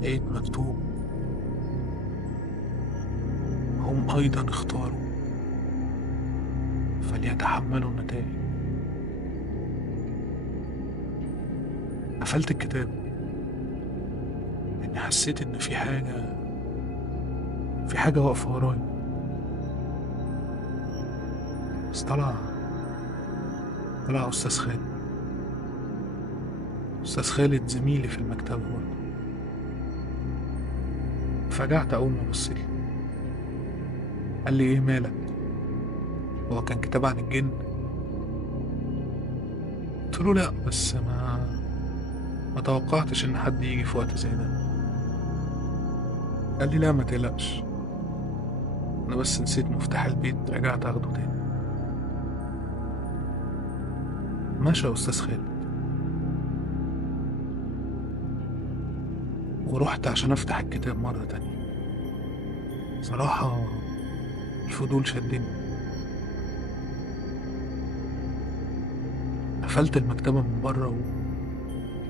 لقيت مكتوب: هم أيضا اختاروا فليتحملوا النتائج. قفلت الكتاب لأني حسيت إن في حاجة واقفة ورايا. بس طلع أستاذ خالد زميلي في المكتبة برضه. فجعت أول ما بصلي. قال لي: إيه مالك؟ هو كان كتاب عن الجن؟ قلت له: لأ، بس ما توقعتش إن حد يجي في وقت زي ده. قال لي: لا، ما تقلقش، أنا بس نسيت مفتاح البيت، رجعت أخده تاني. ماشي يا أستاذ خالد. ورحت عشان أفتح الكتاب مرة تانية. صراحة الفضول شدني. قفلت المكتبة من بره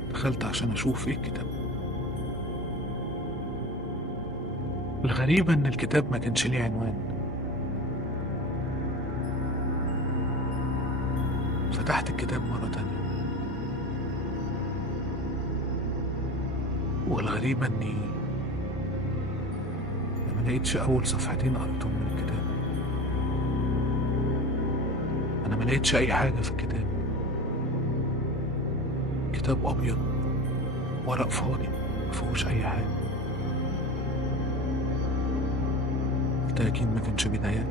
ودخلت عشان أشوف إيه الكتاب. الغريبة إن الكتاب ما كانش ليه عنوان. فتحت الكتاب مرة تانية، والغريبة إني ما لقيتش أول صفحتين قريتهم من الكتاب. أنا ما لقيتش أي حاجة في الكتاب. كتاب أبيض، ورق فاضي، مفيهوش أي حاجة. قلت أكيد ما كانش بداية.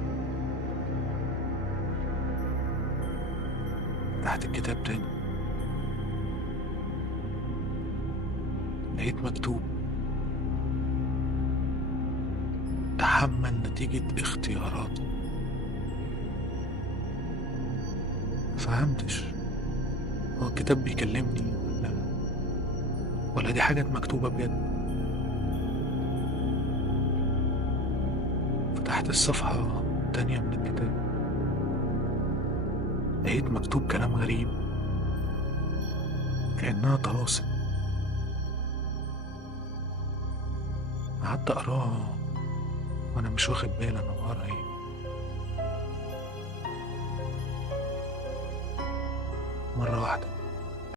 فتحت الكتاب تاني، لقيت مكتوب: تحمل نتيجة اختياراتك. مفهمتش، هو الكتاب بيكلمني ولا دي حاجة مكتوبة بجد؟ فتحت الصفحة التانية من الكتاب، لقيت مكتوب كلام غريب كأنها طلاسم. قعدت أقراها وأنا مش واخد بالي أنا بقرا إيه. مرة واحدة